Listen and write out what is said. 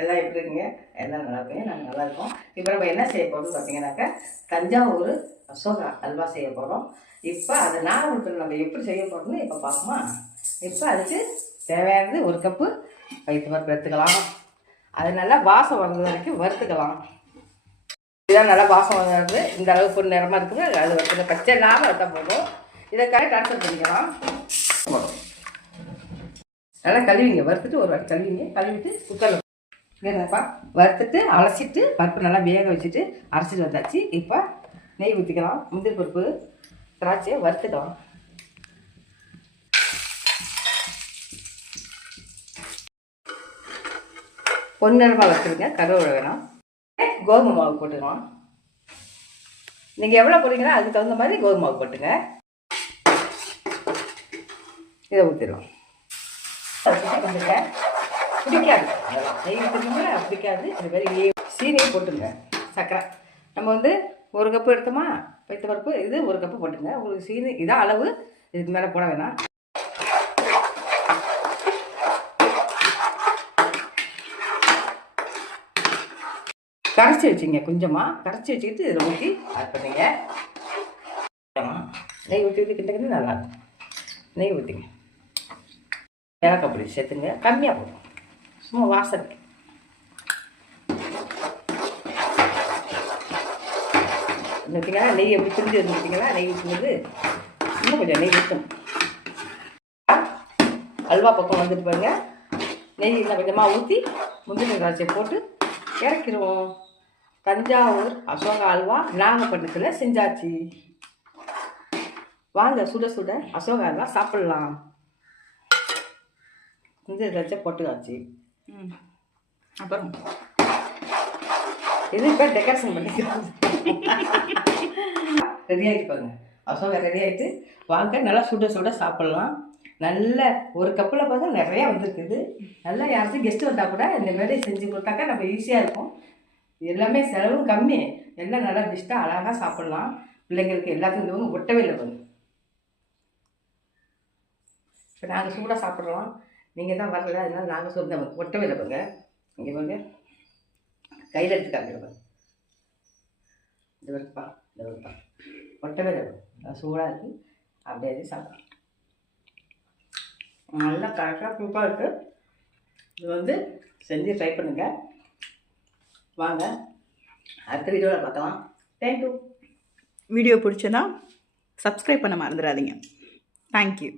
எல்லாம் எப்படி இருக்குங்க? எல்லாம் நல்லா இருக்குங்க. நாங்கள் நல்லா இருக்கோம். இப்போ நம்ம என்ன செய்ய போகிறோம்னு பார்த்தீங்கன்னாக்கா, தஞ்சாவூர் அசோகா அல்வா செய்ய போகிறோம். இப்போ அதை நாகப்பட்டினம் நம்ம எப்படி செய்ய போகிறோம்னு இப்போ பார்ப்போமா? இப்போ அதுக்கு தேவையானது 1 கப்பு பைத்து பருப்பு எடுத்துக்கலாம். அது நல்லா வாசம் வர்றது வரைக்கும் வறுத்துக்கலாம். இதான் நல்லா வாசம் வருது. இந்த அளவுக்கு ஒரு நிறமாக இருக்குது. அது வந்து பச்சை இல்லாமல் வறுத்தா போதும். இதை ட்ரான்ஸ்ஃபர் பண்ணிக்கலாம். நல்லா கழுவிங்க, வறுத்துட்டு ஒரு வாட்டி கழுவிங்க. கழுவிட்டு குக்கரில் வேணுங்கப்பா வறுத்துட்டு அலசிட்டு பருப்பு நல்லா வேக வச்சுட்டு அரைச்சிட்டு வந்தாச்சு. இப்போ நெய் ஊற்றிக்கலாம். முந்திரி பருப்பு திராட்சையை வறுத்துக்கலாம். பொன்னிறமாக வச்சுருங்க, கருவேப்பிலை வேணாம். கோதுமை மாவு போட்டுக்கலாம். நீங்கள் எவ்வளோ போடுறீங்களோ அதுக்கு தகுந்த மாதிரி கோதுமை மாவு போட்டுங்க. இதை ஊற்றிடலாம். வந்துங்க பிடிக்காது, நெய் ஊற்றினோம்னா பிடிக்காது. இந்த மாதிரி சீனியை போட்டுங்க. சர்க்கரை நம்ம வந்து 1 கப்பு எடுத்தோமா பைத்த பருப்பு, இது 1 கப்பு போட்டுங்க. உங்களுக்கு சீனி இதான் அளவு, இதுக்கு மேலே போட வேணாம். கரைச்சி வச்சுங்க, கொஞ்சமாக கரைச்சி வச்சுக்கிட்டு இதில் ஊற்றி ஆட் பண்ணிங்க. நெய் ஊற்றி கிட்ட நல்லாயிருக்கும். நெய் ஊற்றிங்க, ஏலக்காய் பொடி சேர்த்துங்க. கம்மியாக போடும், சும்மா வாசனை. பார்த்தீங்களா நெய் எப்படி பிரிஞ்சு வந்துட்டீங்களா? நெய் ஊற்றும்போது இன்னும் கொஞ்சம் நெய் ஊற்றணும். அல்வா பக்கம் வந்துட்டு பாருங்க. நெய் இன்னும் கொஞ்சமாக ஊற்றி முந்திரி திராட்சை போட்டு இறக்கிடுவோம். தஞ்சாவூர் அசோகா அல்வா நாகப்பட்டினத்தில் செஞ்சாச்சு. வாங்க சுட சுட அசோகா அல்வா சாப்பிட்லாம். முந்திரி திராட்சை போட்டுக்காச்சு. அப்புறம் இது இப்போ டெக்கரேஷன் பண்ணிக்கலாம். ரெடி ஆகிப்பாங்க. அசோகா ரெடி ஆகிட்டு வாங்க நல்லா சுட சுட சாப்பிட்லாம். நல்ல 1 கப்பில் பார்த்தா நிறையா வந்துருக்குது. நல்லா யாராச்சும் கெஸ்ட்டு வந்தால் கூட இந்த மாதிரி செஞ்சு கொடுத்தாக்கா நம்ம ஈஸியாக இருக்கும். எல்லாமே செலவும் கம்மி, எல்லாம் நல்லா பெஸ்ட்டாக அழகாக சாப்பிட்லாம். பிள்ளைங்களுக்கு எல்லாத்துக்கும் இந்த ஒட்டவே இல்லை பாருங்க. இப்போ நாங்கள் சூடாக சாப்பிட்றோம், நீங்கள் தான் வரல, அதனால நாங்கள் சொல்ல ஒட்டவே இல்லை பாருங்க. இங்கே பாருங்க, கையில் எடுத்துக்காங்க பாருங்க. இந்த வருப்பா இந்த வருப்பா ஒட்டவே இல்லை பாருங்க. சூடாக இருக்குது, அப்படியே சாப்பிட்றோம். நல்லா கரெக்டாக சூப்பாக இருக்குது. இது வந்து செஞ்சு ட்ரை பண்ணுங்கள். வாங்க அடுத்த வீடியோவில் பார்க்கலாம். தேங்க்யூ. வீடியோ பிடிச்சதா சப்ஸ்கிரைப் பண்ண மறந்துடாதீங்க. தேங்க்யூ.